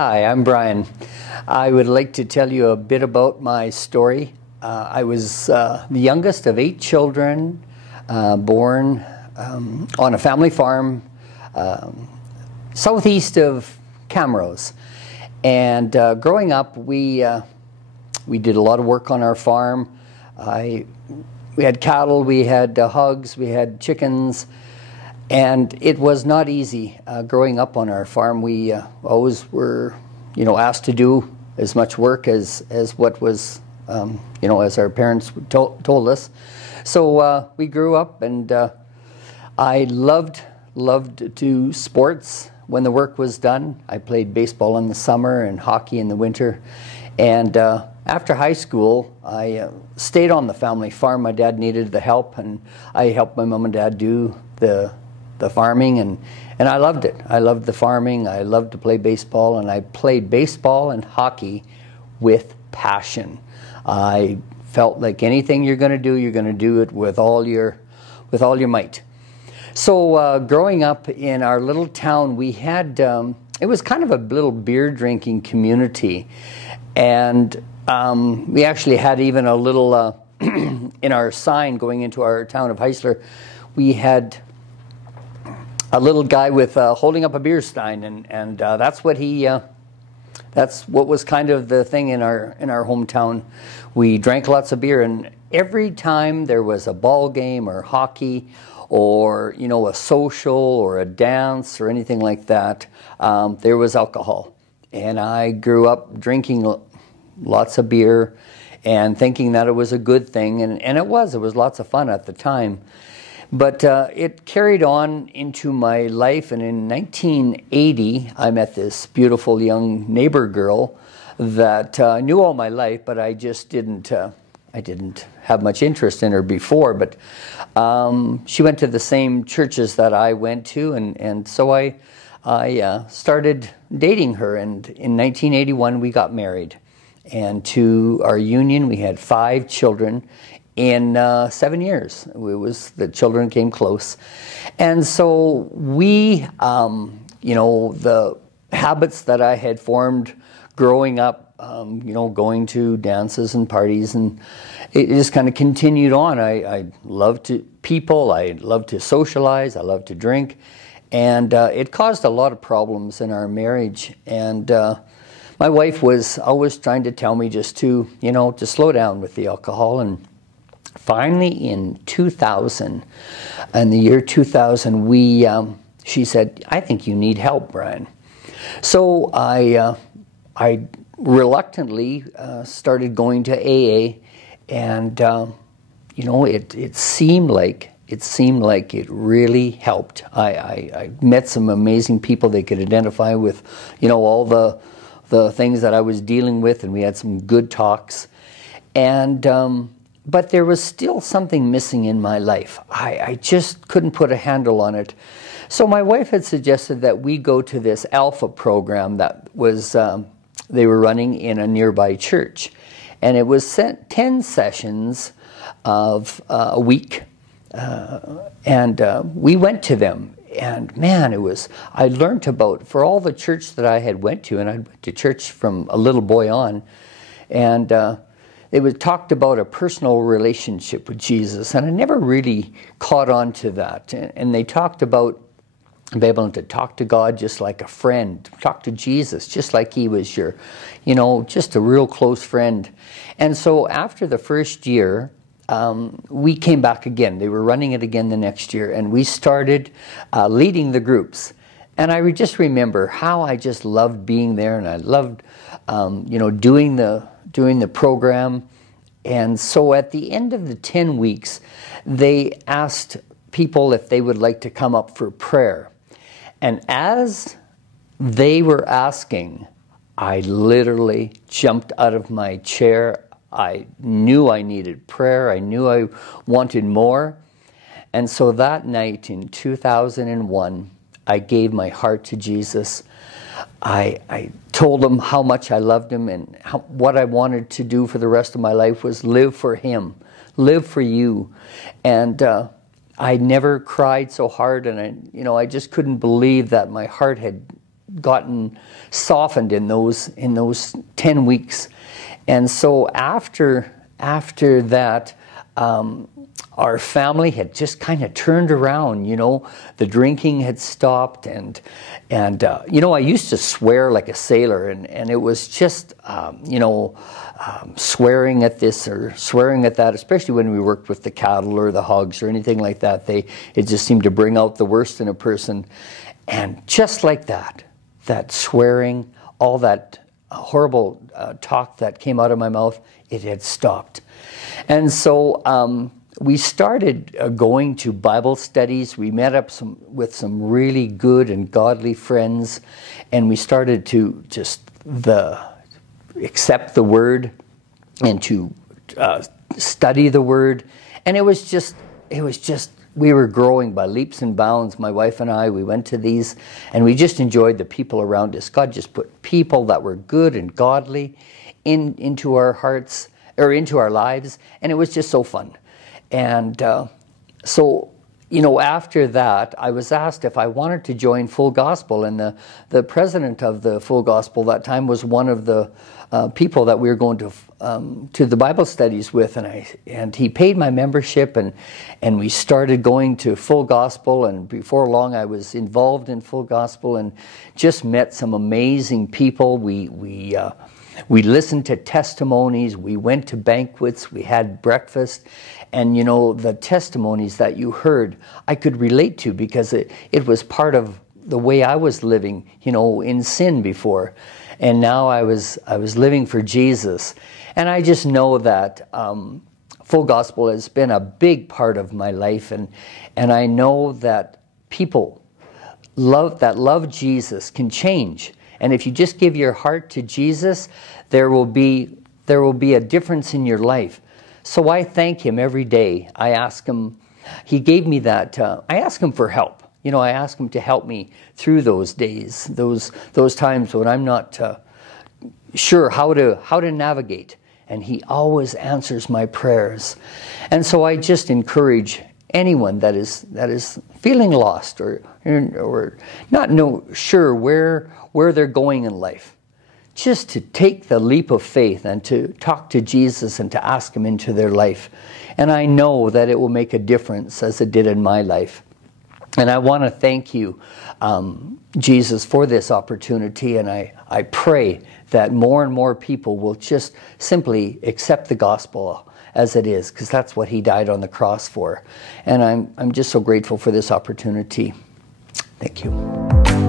Hi, I'm Brian. I would like to tell you a bit about my story. I was the youngest of 8 children, born on a family farm southeast of Camrose. And growing up, we did a lot of work on our farm. We had cattle, we had hogs, we had chickens. And it was not easy growing up on our farm. We always were, asked to do as much work as what was, as our parents told us. So we grew up, and I loved to do sports when the work was done. I played baseball in the summer and hockey in the winter. And after high school, I stayed on the family farm. My dad needed the help, and I helped my mom and dad do the farming, and I loved it. I loved the farming. I loved to play baseball, and I played baseball and hockey with passion. I felt like anything you're going to do it with all your might. So growing up in our little town, we had it was kind of a little beer drinking community, and we actually had even a little in our sign going into our town of Heisler, we had a little guy with holding up a beer stein, and that's what was kind of the thing in our hometown. We drank lots of beer, and every time there was a ball game or hockey or a social or a dance or anything like that, there was alcohol. And I grew up drinking lots of beer and thinking that it was a good thing, and it was lots of fun at the time. But it carried on into my life, and in 1980, I met this beautiful young neighbor girl that I knew all my life, but I just didn't have much interest in her before. But she went to the same churches that I went to, and so I started dating her, and in 1981, we got married. And to our union, we had 5 children. In 7 years, the children came close, and so we, the habits that I had formed growing up, going to dances and parties, and it just kind of continued on. I loved people, I loved to socialize, I loved to drink, and it caused a lot of problems in our marriage. And my wife was always trying to tell me just to slow down with the alcohol. And finally, in 2000, in the year 2000, she said, "I think you need help, Brian." So I reluctantly started going to AA, and it seemed like it really helped. I met some amazing people. They could identify with all the things that I was dealing with, and we had some good talks. And but there was still something missing in my life. I just couldn't put a handle on it. So my wife had suggested that we go to this Alpha program that was they were running in a nearby church. And it was 10 sessions of a week. And we went to them. And man, I learned about, for all the church that I had went to, and I went to church from a little boy on, and it was talked about a personal relationship with Jesus, and I never really caught on to that. And they talked about being able to talk to God just like a friend, talk to Jesus just like he was your, just a real close friend. And so after the first year, we came back again. They were running it again the next year, and we started leading the groups. And I just remember how I just loved being there, and I loved, doing the program. And so at the end of the 10 weeks, they asked people if they would like to come up for prayer. And as they were asking, I literally jumped out of my chair. I knew I needed prayer. I knew I wanted more. And so that night in 2001, I gave my heart to Jesus. I told him how much I loved him, and what I wanted to do for the rest of my life was live for him, live for you. And I never cried so hard, and I just couldn't believe that my heart had gotten softened in those 10 weeks. And so after that, our family had just kind of turned around. The drinking had stopped, and I used to swear like a sailor, and it was just swearing at this or swearing at that, especially when we worked with the cattle or the hogs or anything like that. It just seemed to bring out the worst in a person. And just like that swearing, all that horrible talk that came out of my mouth, it had stopped. And so we started going to Bible studies. We met up with some really good and godly friends, and we started to just accept the Word and to study the Word. And it was just we were growing by leaps and bounds. My wife and I, we went to these, and we just enjoyed the people around us. God just put people that were good and godly into our hearts, or into our lives, and it was just so fun. And so after that, I was asked if I wanted to join Full Gospel, and the president of the Full Gospel that time was one of the people that we were going to the Bible studies with, and he paid my membership, and we started going to Full Gospel, and before long I was involved in Full Gospel and just met some amazing people. We listened to testimonies, we went to banquets, we had breakfast, and the testimonies that you heard, I could relate to, because it was part of the way I was living, in sin before. And now I was living for Jesus. And I just know that Full Gospel has been a big part of my life, and I know that people that love Jesus can change. And if you just give your heart to Jesus, there will be a difference in your life. So I thank Him every day. I ask Him, He gave me that, I ask Him for help. I ask Him to help me through those days, those times when I'm not sure how to navigate. And He always answers my prayers. And so I just encourage anyone that is feeling lost or not sure where they're going in life, just to take the leap of faith and to talk to Jesus and to ask Him into their life. And I know that it will make a difference, as it did in my life. And I want to thank you, Jesus, for this opportunity, and I pray that more and more people will just simply accept the gospel as it is, because that's what He died on the cross for. And I'm just so grateful for this opportunity. Thank you.